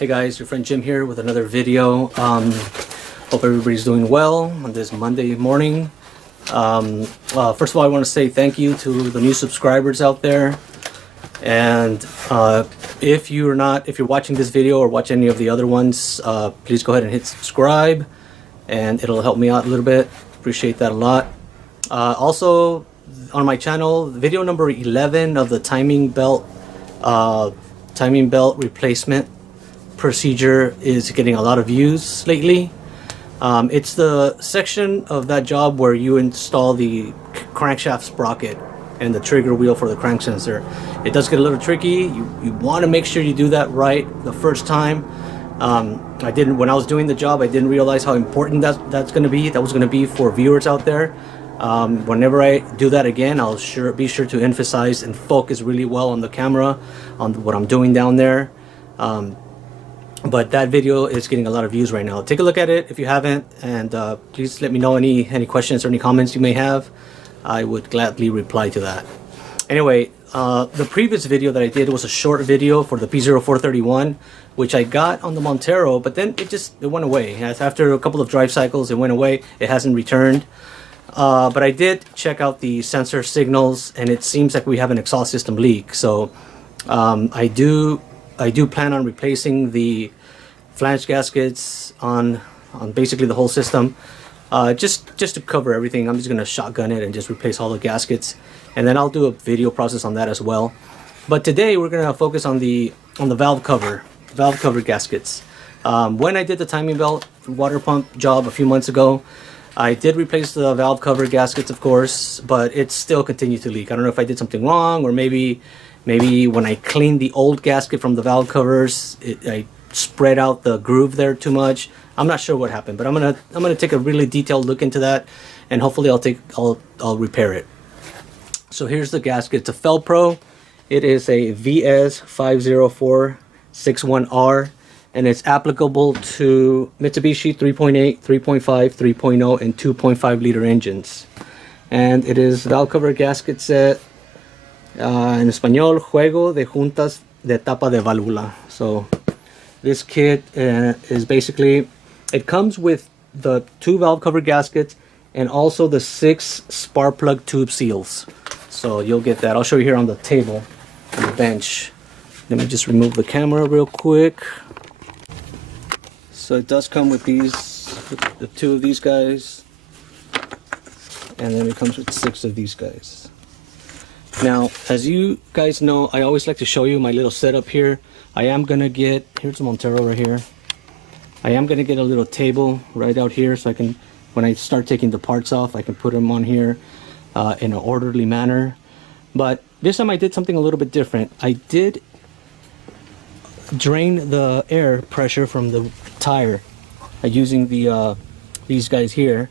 Hey guys, your friend Jim here with another video. Hope everybody's doing well on this Monday morning. First of all, I want to say thank you to the new subscribers out there. And if you're watching this video or watch any of the other ones, please go ahead and hit subscribe, and it'll help me out a little bit. Appreciate that a lot. Also, on my channel, video number 11 of the timing belt replacement procedure is getting a lot of views lately. It's the section of that job where you install the crankshaft sprocket and the trigger wheel for the crank sensor. It does get a little tricky. You want to make sure you do that right the first time. When I was doing the job, I didn't realize how important that was going to be for viewers out there. Whenever I do that again, I'll be sure to emphasize and focus really well on the camera, on what I'm doing down there. But that video is getting a lot of views right now. Take a look at it if you haven't, and please let me know any questions or any comments you may have. I would gladly reply to that. Anyway, the previous video that I did was a short video for the P0431, which I got on the Montero, but then it went away. After a couple of drive cycles, it went away. It hasn't returned. But I did check out the sensor signals, and it seems like we have an exhaust system leak. So I do plan on replacing the flange gaskets on basically the whole system, just to cover everything. I'm just gonna shotgun it and just replace all the gaskets, and then I'll do a video process on that as well. But today we're gonna focus on the valve cover gaskets. When I did the timing belt water pump job a few months ago, I did replace the valve cover gaskets, of course, but it still continued to leak. I don't know if I did something wrong, or maybe when I cleaned the old gasket from the valve covers, I spread out the groove there too much. I'm not sure what happened, but I'm gonna take a really detailed look into that, and hopefully I'll repair it. So here's the gasket. It's a Felpro. It is a VS50461R, and it's applicable to Mitsubishi 3.8, 3.5, 3.0, and 2.5 liter engines. And it is valve cover gasket set. En español, juego de juntas de tapa de válvula. So this kit is basically, it comes with the 2 valve cover gaskets and also the 6 spark plug tube seals. So you'll get that. I'll show you here on the table, on the bench. Let me just remove the camera real quick. So it does come with the 2 of these guys, and then it comes with 6 of these guys. Now, as you guys know, I always like to show you my little setup here. I am gonna get, here's a Montero right here. I am gonna get a little table right out here, so I can, when I start taking the parts off, I can put them on here in an orderly manner. But this time I did something a little bit different. I did drain the air pressure from the tire using these guys here,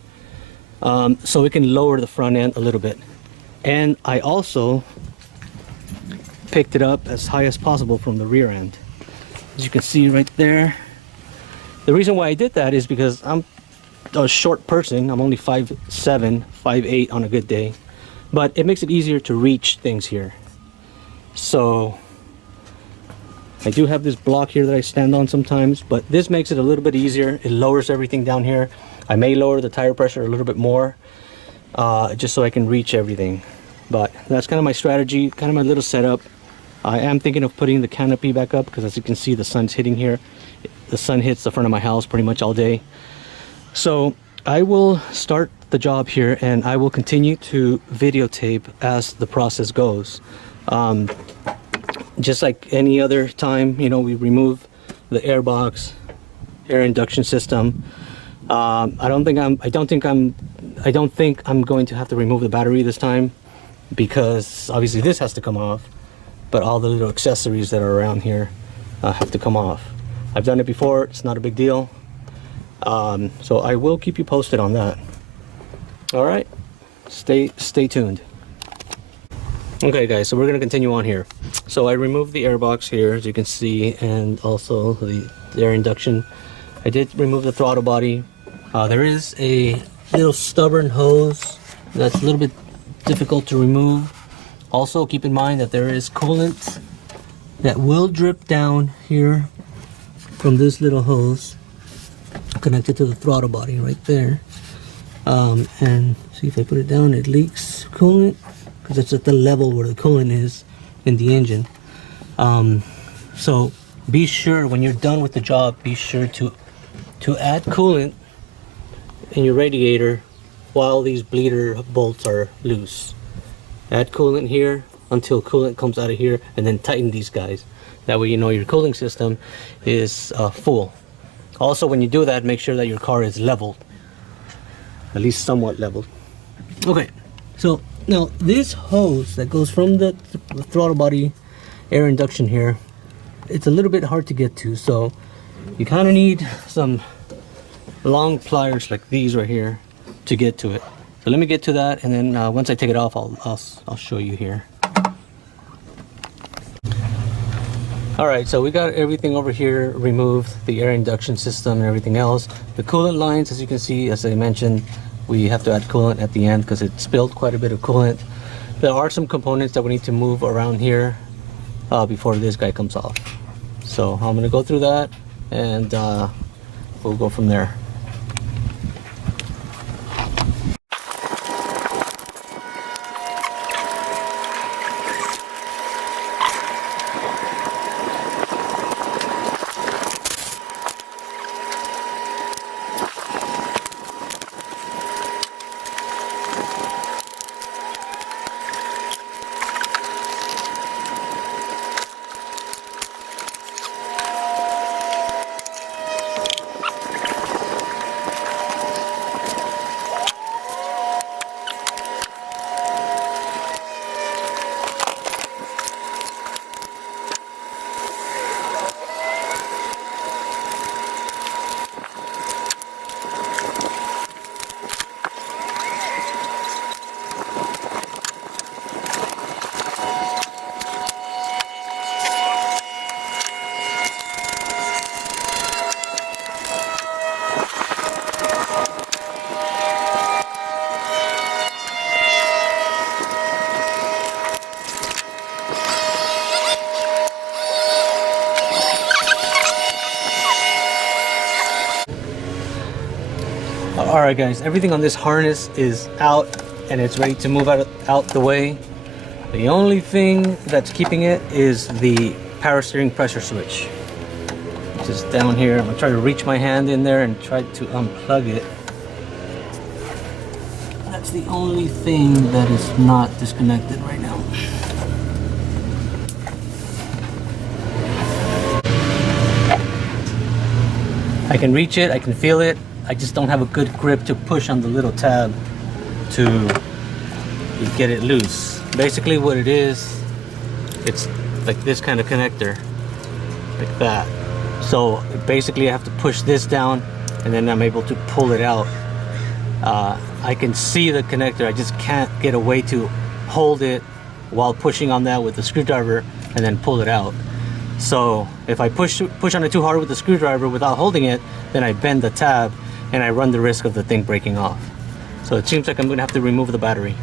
so it can lower the front end a little bit. And I also picked it up as high as possible from the rear end, as you can see right there. The reason why I did that is because I'm a short person. I'm only 5'7", 5'8" on a good day, but it makes it easier to reach things here. So I do have this block here that I stand on sometimes, but this makes it a little bit easier. It lowers everything down here. I may lower the tire pressure a little bit more, just so I can reach everything. But that's kind of my strategy, kind of my little setup. I am thinking of putting the canopy back up, because as you can see, the sun's hitting here. The sun hits the front of my house pretty much all day. So I will start the job here, and I will continue to videotape as the process goes. Just like any other time, you know, we remove the air box, air induction system. I don't think I'm going to have to remove the battery this time, because obviously this has to come off, but all the little accessories that are around here have to come off. I've done it before. It's not a big deal. So I will keep you posted on that. All right, stay tuned. Okay guys, so we're gonna continue on here. So I removed the air box here, as you can see, and also the air induction. I did remove the throttle body. There is a little stubborn hose that's a little bit difficult to remove. Also keep in mind that there is coolant that will drip down here from this little hose connected to the throttle body right there. And see, if I put it down, it leaks coolant because it's at the level where the coolant is in the engine. So be sure when you're done with the job, be sure to add coolant in your radiator while these bleeder bolts are loose. Add coolant here until coolant comes out of here, and then tighten these guys. That way you know your cooling system is full. Also, when you do that, make sure that your car is leveled, at least somewhat leveled. Okay, so now this hose that goes from the throttle body air induction here, it's a little bit hard to get to, so you kind of need some long pliers like these right here to get to it. So let me get to that, and then once I take it off, I'll show you here. All right, so we got everything over here removed, the air induction system and everything else. The coolant lines, as you can see, as I mentioned, we have to add coolant at the end because it spilled quite a bit of coolant. There are some components that we need to move around here before this guy comes off. So I'm gonna go through that, and we'll go from there. Alright guys, everything on this harness is out and it's ready to move out the way. The only thing that's keeping it is the power steering pressure switch, which is down here. I'm going to try to reach my hand in there and try to unplug it. That's the only thing that is not disconnected right now. I can reach it, I can feel it. I just don't have a good grip to push on the little tab to get it loose. Basically what it is, it's like this kind of connector, like that. So basically I have to push this down and then I'm able to pull it out. I can see the connector, I just can't get a way to hold it while pushing on that with the screwdriver and then pull it out. So if I push on it too hard with the screwdriver without holding it, then I bend the tab and I run the risk of the thing breaking off. So it seems like I'm gonna have to remove the battery.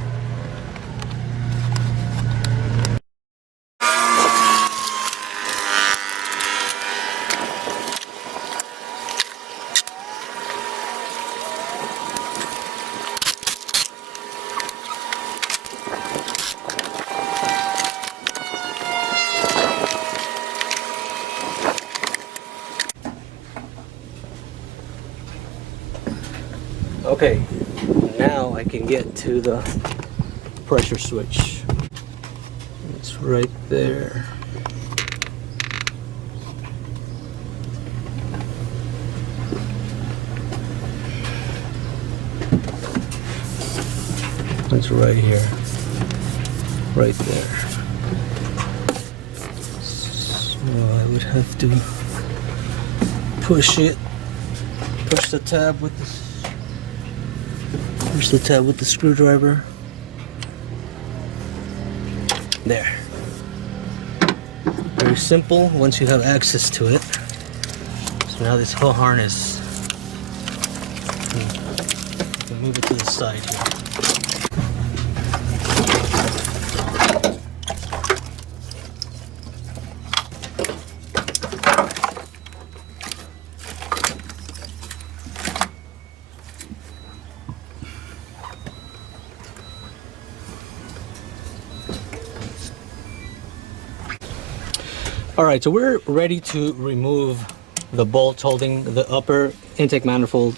Okay, now I can get to the pressure switch. It's right there. It's right here, right there. So I would have to push the tab with the screwdriver. There. Very simple once you have access to it. So now this whole harness, you can move it to the side here. Alright, so we're ready to remove the bolt holding the upper intake manifold.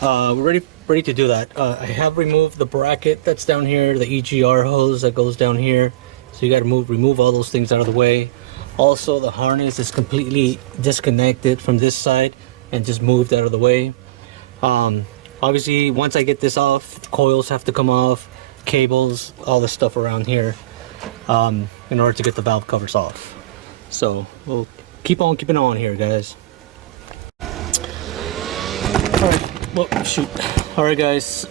We're ready to do that. I have removed the bracket that's down here, the EGR hose that goes down here. So you got to remove all those things out of the way. Also, the harness is completely disconnected from this side and just moved out of the way. Obviously, once I get this off, coils have to come off, cables, all the stuff around here, in order to get the valve covers off. So we'll keep on keeping on here, guys. Alright, well, shoot. Alright, guys.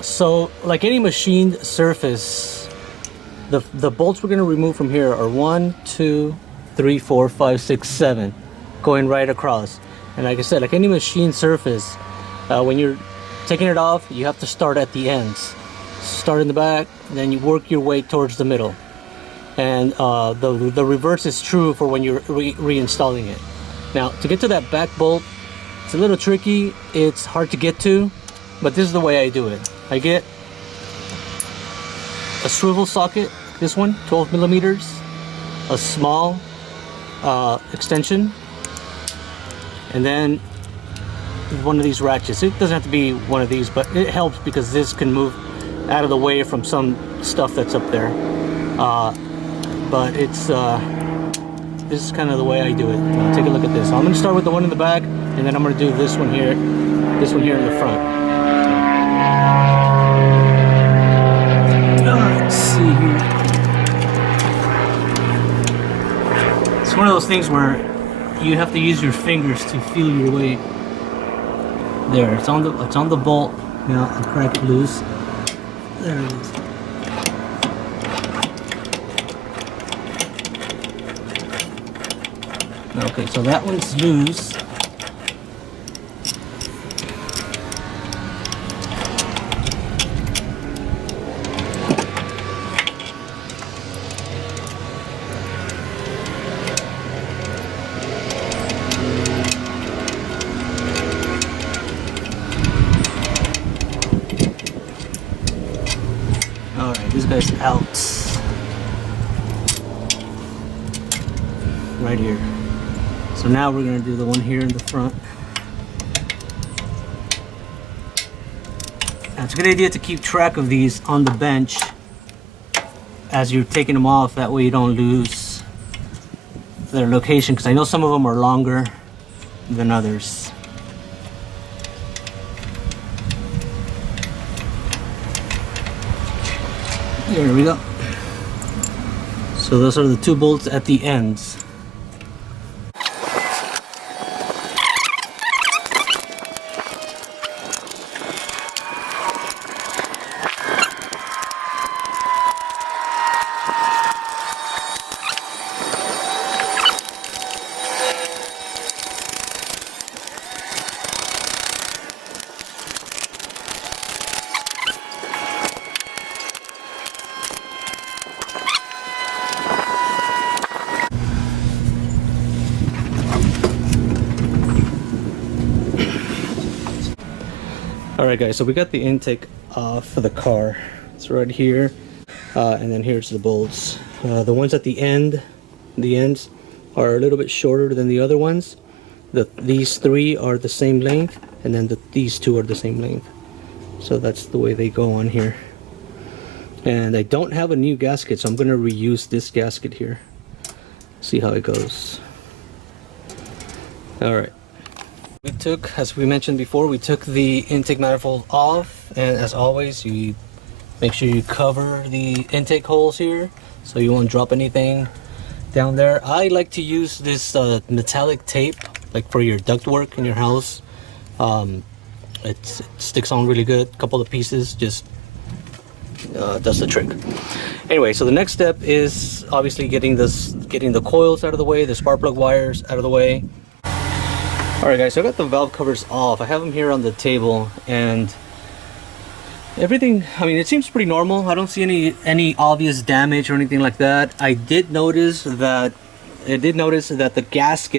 So like any machined surface, the bolts we're going to remove from here are 1, 2, 3, 4, 5, 6, 7, going right across. And like I said, like any machined surface, when you're taking it off, you have to start at the ends. Start in the back, and then you work your way towards the middle. And the reverse is true for when you're reinstalling it. Now, to get to that back bolt, it's a little tricky. It's hard to get to, but this is the way I do it. I get a swivel socket, this one, 12 millimeters, a small extension, and then one of these ratchets. It doesn't have to be one of these, but it helps because this can move out of the way from some stuff that's up there. But it's this is kind of the way I do it. Now take a look at this. So I'm going to start with the one in the back, and then I'm going to do this one here in the front. Let's see here. It's one of those things where you have to use your fingers to feel your way. There, it's on the bolt. Now I'll crack it loose. There it is. Okay, so that one's loose. Alright, this guy's out. Right here. So now we're going to do the one here in the front. Now it's a good idea to keep track of these on the bench as you're taking them off. That way you don't lose their location, because I know some of them are longer than others. There we go. So those are the two bolts at the ends. Alright guys, so we got the intake off for the car. It's right here, and then here's the bolts. The ones at the ends are a little bit shorter than the other ones. These three are the same length, and then these two are the same length. So that's the way they go on here. And I don't have a new gasket, so I'm going to reuse this gasket here. See how it goes. Alright. We took, as we mentioned before, we took the intake manifold off, and as always, you make sure you cover the intake holes here so you won't drop anything down there. I like to use this metallic tape, like for your ductwork in your house. It sticks on really good. A couple of pieces just does the trick. Anyway, so the next step is obviously getting the coils out of the way, the spark plug wires out of the way. Alright guys, so I got the valve covers off. I have them here on the table, and everything, I mean, it seems pretty normal. I don't see any obvious damage or anything like that. I did notice that the gasket